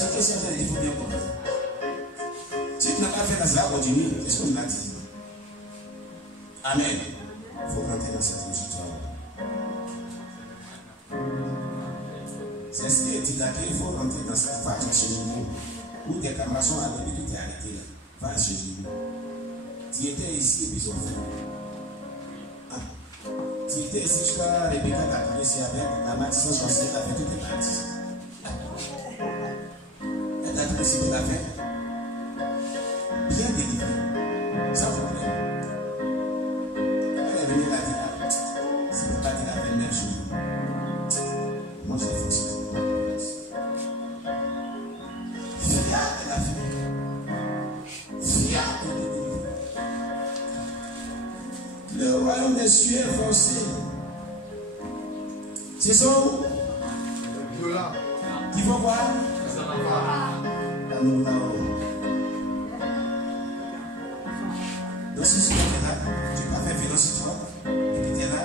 C'est que c'est il faut bien comprendre. Si tu n'as pas fait ça, continue. C'est ce qu'on a dit. Amen. Il faut rentrer dans cette logique. C'est ce qui est dit là qu'il faut rentrer dans cette phase chez nous. Où tes camarades sont arrivés, tu t'es arrêté là. Va chez nous. Tu étais ici et puis ils ont fait. Tu étais ici jusqu'à Rebecca t'a caressé avec la matin sans chancer, elle a fait toutes les parties. Elle t'a caressé, elle a fait. Bien délivré. Sans problème. Elle est venue là, elle a dit, si vous pas dit la veille, même jour. Moi, je l'ai fait aussi. Fiat de la vie. Fiat de la vie. Le royaume des cieux est forcé. Ce sont qui vont voir. Donc si tu es là, tu n'as pas fait violence sur toi. Et puis tu es là,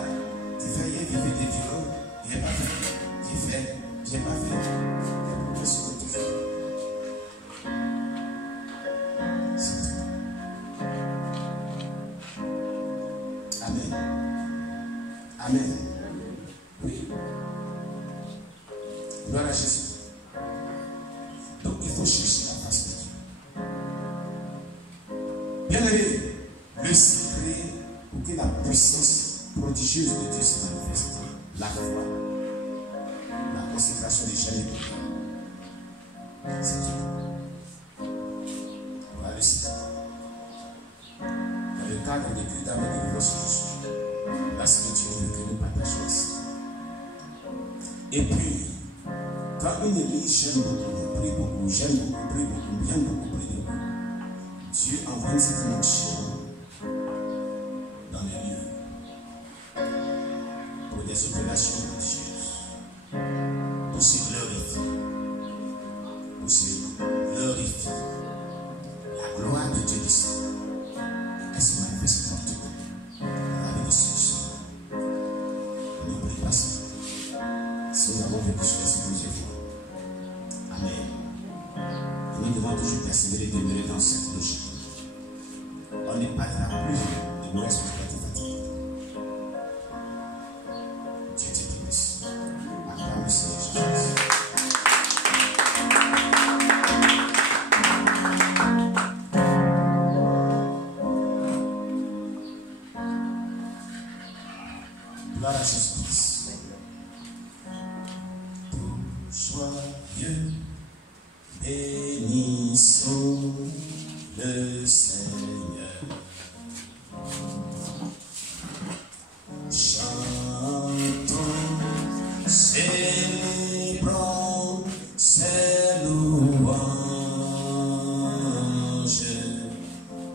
tu fais rien, tu fais des violences. Il n'est pas fait. J'ai fait, j'ai pas fait. Qu'est-ce que tu fais? C'est tout. Amen. Amen. Oui. Gloire à Jésus. Donc il faut chercher la face de Dieu. Bien aimé, le secret pour que la puissance prodigieuse de Dieu se manifeste, la foi, la consécration des chaînes de Dieu. C'est tout. Voilà le secret. Dans le cadre des culte avec les grosses choses, là c'est que Dieu veut que nous partageons ici. Et puis, quand une église j'aime beaucoup, prie beaucoup, j'aime beaucoup, prie beaucoup, bien beaucoup, prie beaucoup, Dieu envoie une certaine onction dans les lieux pour des opérations religieuses, pour se glorifier, la gloire de Dieu ici. Elle se manifeste partout dans la vie de ceux-ci. N'oublie pas ça. Si nous avons vécu cela plusieurs fois. Amen. Et nous devons toujours persévérer et demeurer dans cette logique. On ne parlera plus de nos responsabilités fatiguées. Dieu te bénisse. Acclame le Seigneur Jésus. Gloire à Jésus-Christ. Joyeux, bénissons le Seigneur. Chantons, célébrons ses louanges,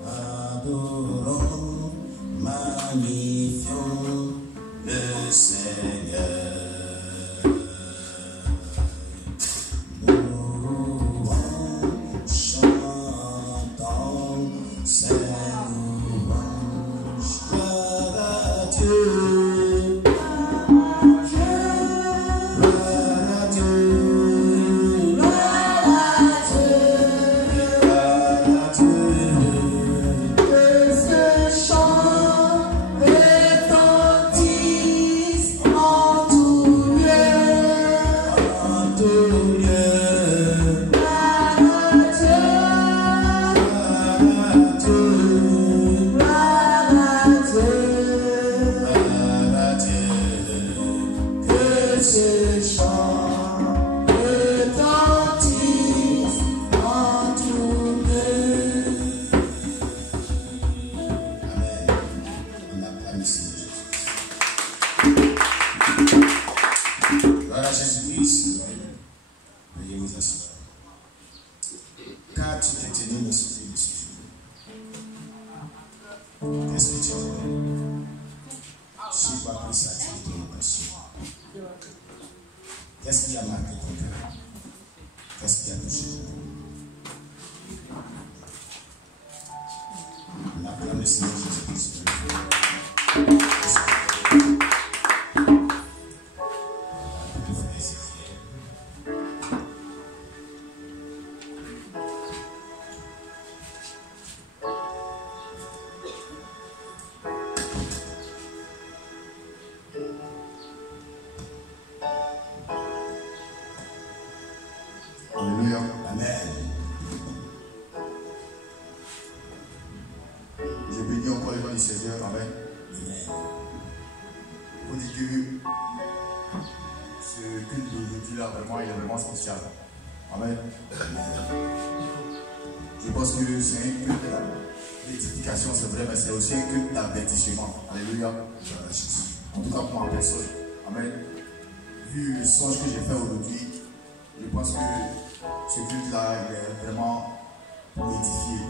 adorons, magnifions le Seigneur. Qu'est-ce qui a marqué ton cœur? Qu'est-ce qui a touché ton cœur? On acclame le Seigneur Jésus-Christ. Alléluia. Amen. Je bénis encore les gens du Seigneur. Amen. Amen. Vous dites que ce culte d'aujourd'hui là, vraiment, il est vraiment spécial. Amen. Je pense que c'est un culte d'édification, c'est vrai, mais c'est aussi un culte d'avertissement. Alléluia. En tout cas pour ma personne. Amen. Vu le songe que j'ai fait aujourd'hui, je pense que ce culte-là, il est vraiment pour édifier.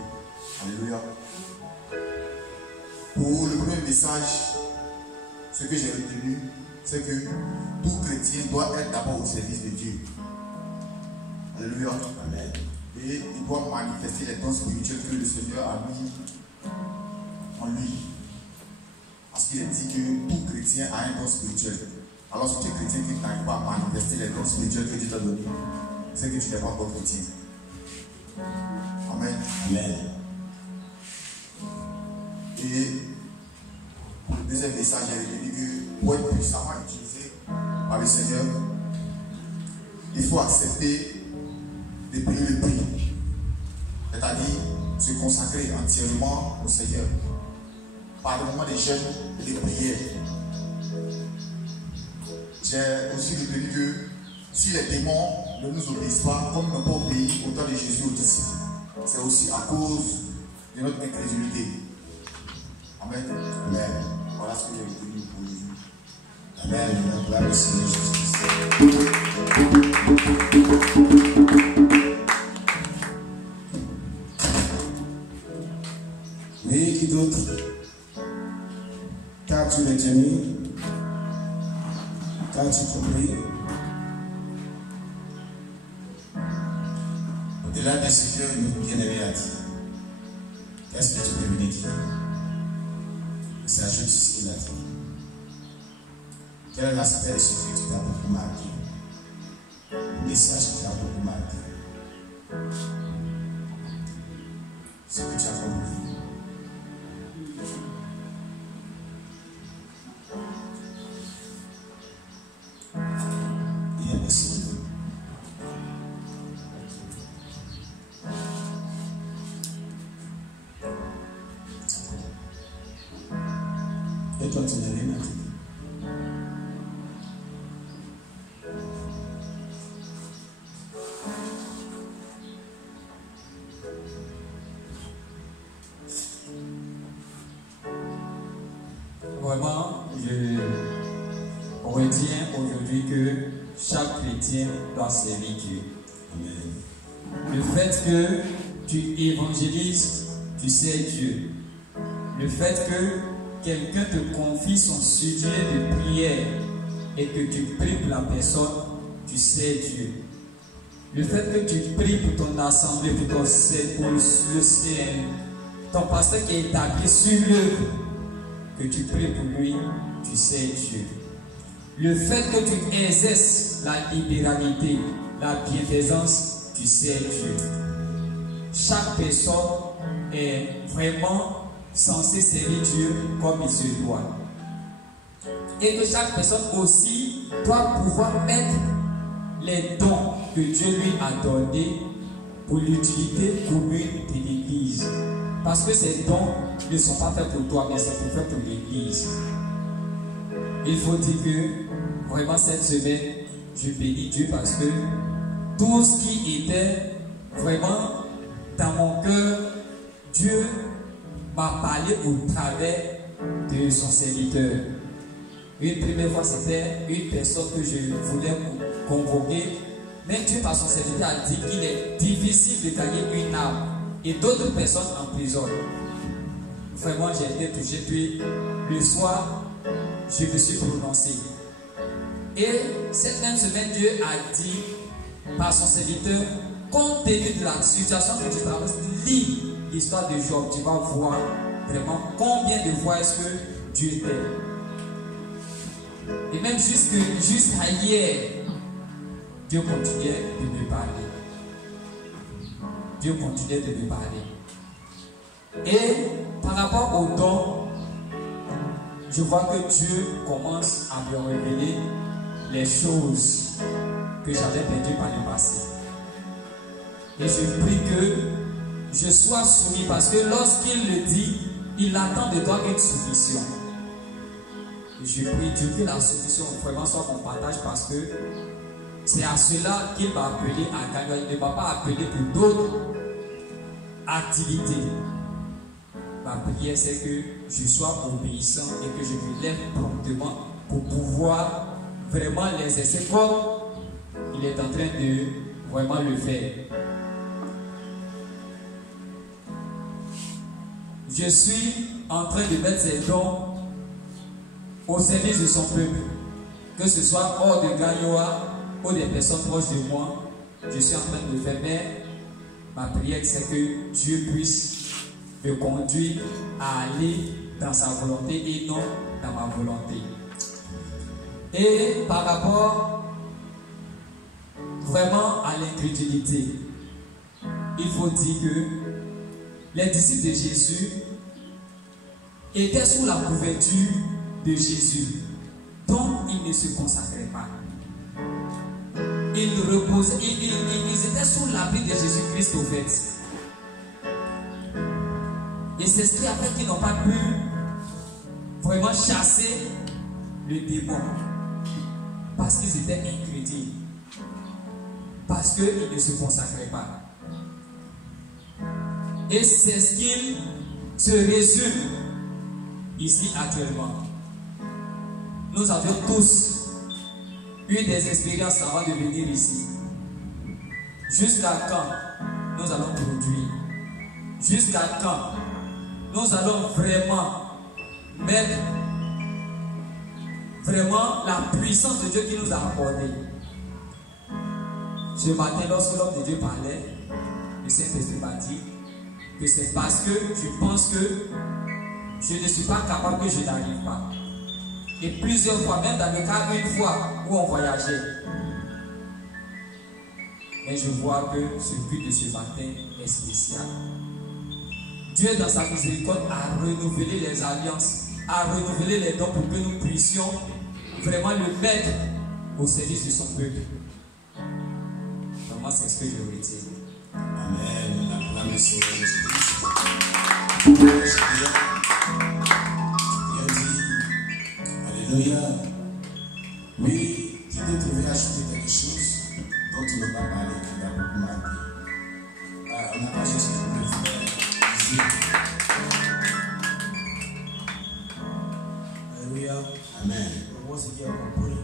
Alléluia. Pour le premier message, ce que j'ai retenu, c'est que tout chrétien doit être d'abord au service de Dieu. Alléluia. Amen. Et il doit manifester les dons spirituels que le Seigneur a mis en lui. Parce qu'il est dit que tout chrétien a un don spirituel. Alors si tu es chrétien qui n'arrive pas à manifester les dons spirituels que Dieu t'a donnés, c'est que tu n'es pas encore chrétien. Amen. Amen. Et pour le deuxième message, j'ai retenu que pour être puissamment utilisé par le Seigneur, il faut accepter de payer le prix. C'est-à-dire se consacrer entièrement au Seigneur. Par le moment des jeûnes et des prières. J'ai aussi retenu que si les démons ne nous obéissent pas, comme ils n'ont pas obéi au temps de Jésus aux disciples, c'est aussi à cause de notre incrédulité. Amen. Amen. Voilà ce que j'ai retenu pour aujourd'hui. Amen. Gloire au Seigneur Jésus-Christ. Oui, qui d'autre? Car tu l'as tenu, car tu compris. Au-delà de ce que notre bien-aimé a dit, qu'est-ce que tu peux venir dire? C'est ajoute ce qu'il a dit. Quel est l'aspect de ce que tu t'as beaucoup marqué? Le message qui t'a beaucoup marqué. Ce que tu as compris. Et toi, tu n'as rien à dire. Vraiment, je retiens aujourd'hui que chaque chrétien doit servir Dieu. Amen. Le fait que tu évangélises, tu sers Dieu. Le fait que quelqu'un te confie son sujet de prière et que tu pries pour la personne, tu sers Dieu. Le fait que tu pries pour ton assemblée, pour ton ton pasteur qui est établi sur l'œuvre, que tu pries pour lui, tu sers Dieu. Le fait que tu exerces la libéralité, la bienfaisance, tu sers Dieu. Chaque personne est vraiment censée servir Dieu comme il se doit. Et que chaque personne aussi doit pouvoir mettre les dons que Dieu lui a donnés pour l'utilité commune de l'Église. Parce que ces dons ne sont pas faits pour toi, mais c'est pour l'Église. Il faut dire que vraiment cette semaine, je bénis Dieu parce que tout ce qui était vraiment dans mon cœur, Dieu m'a parlé au travers de son serviteur. Une première fois, c'était une personne que je voulais convoquer, mais Dieu, par son serviteur, a dit qu'il est difficile de gagner une âme et d'autres personnes en prison. Vraiment, j'ai été touché. Puis, le soir, je me suis prononcé. Et cette même semaine, Dieu a dit, par son serviteur, compte tenu de la situation que tu traverses, lis l'histoire de Job. Tu vas voir vraiment combien de fois est-ce que Dieu t'aime. Et même jusqu'à hier, Dieu continuait de me parler. Dieu continuait de me parler. Et par rapport aux dons, je vois que Dieu commence à me révéler les choses que j'avais perdues par le passé. Et je prie que je sois soumis parce que lorsqu'il le dit, il attend de toi une soumission. Et je prie Dieu que la soumission vraiment soit mon partage parce que c'est à cela qu'il m'a appelé à gagner. Il ne m'a pas appelé pour d'autres activités. Ma prière, c'est que je sois obéissant et que je me lève promptement pour pouvoir vraiment les exercer comme il est en train de vraiment le faire. Je suis en train de mettre ces dons au service de son peuple, que ce soit hors de Gaïoa ou des personnes proches de moi. Je suis en train de le faire, mais ma prière, c'est que Dieu puisse me conduire à aller dans sa volonté et non dans ma volonté. Et par rapport vraiment à l'incrédulité, il faut dire que les disciples de Jésus étaient sous la couverture de Jésus, donc ils ne se consacraient pas. Ils reposaient, ils étaient sous l'abri de Jésus-Christ au fait. Et c'est ce qui a fait qu'ils n'ont pas pu vraiment chasser le démon. Parce qu'ils étaient incrédules. Parce qu'ils ne se consacraient pas. Et c'est ce qu'il se résume ici actuellement. Nous avions tous eu des expériences avant de venir ici. Jusqu'à quand nous allons produire? Jusqu'à quand nous allons vraiment mettre vraiment la puissance de Dieu qui nous a accordé? Ce matin, lorsque l'homme de Dieu parlait, le Saint-Esprit m'a dit que c'est parce que je pense que je ne suis pas capable, que je n'arrive pas. Et plusieurs fois, même dans le cas une fois où on voyageait. Mais je vois que ce but de ce matin est spécial. Dieu, dans sa miséricorde, a renouvelé les alliances, a renouvelé les dons pour que nous puissions vraiment le mettre au service de son peuple. Vraiment, c'est ce que je retiens. Amen. On acclame le Seigneur Jésus-Christ. Alléluia. Oui, qui peut trouver ajouter quelque chose dont tu n'as pas parlé, qui a beaucoup marqué. On n'a pas cherché pour le faire. Alléluia. Amen. Moi, ce qui a compris,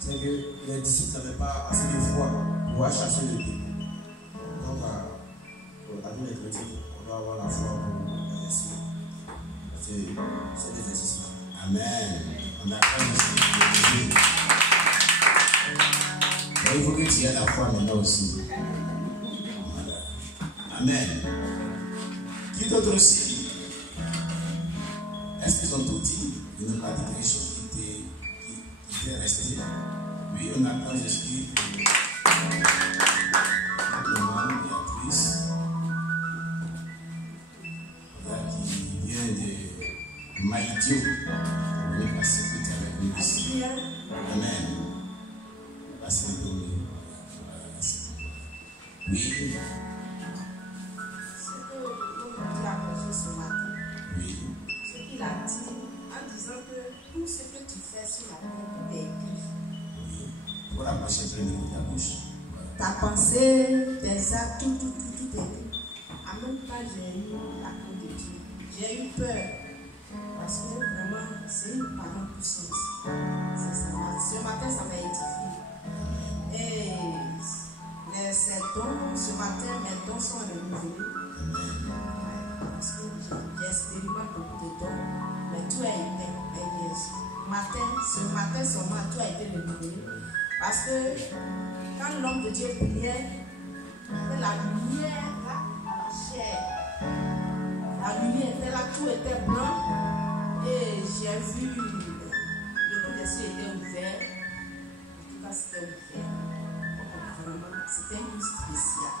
c'est que les disciples n'avaient pas assez de foi pour aller chercher le démon. Donc, avec les chrétiens, on doit avoir la foi pour essayer. C'est l'exercice. Amen. On acclame le Seigneur Jésus. Il faut que tu aies la foi maintenant aussi. Voilà. Amen. Qui d'autre aussi? Est-ce qu'ils ont tout dit? Ils n'ont pas dit quelque chose qui t'est resté? Oui, on acclame Jésus. Maman Béatrice, qui vient de Maïdio, on est passé vite avec nous ici. Amen. Passez le dos. Oui. Ce que l'homme a prêché ce matin, Oui. ce qu'il a dit en disant que tout ce que tu fais sur la terre, tout est écrit. Oui. Pour approcher plein de ta bouche. Ta pensée, tes actes, tout est écrit. En même temps, j'ai eu la crainte de Dieu. J'ai eu peur. Parce que vraiment, c'est une parole puissante. C'est ça. Ce matin, ça m'a édifié. Et ces dons, ce matin, mes dons sont renouvelés. Parce que j'expérimente beaucoup de dons, mais tout a été ce matin seulement, tout a été renouvelé. Parce que quand l'homme de Dieu priait, la lumière là, à la chair, la lumière était là, tout était blanc. Et j'ai vu le coup des cieux était ouvert. En tout cas, c'était ouvert. Vraiment, c'était une spéciale.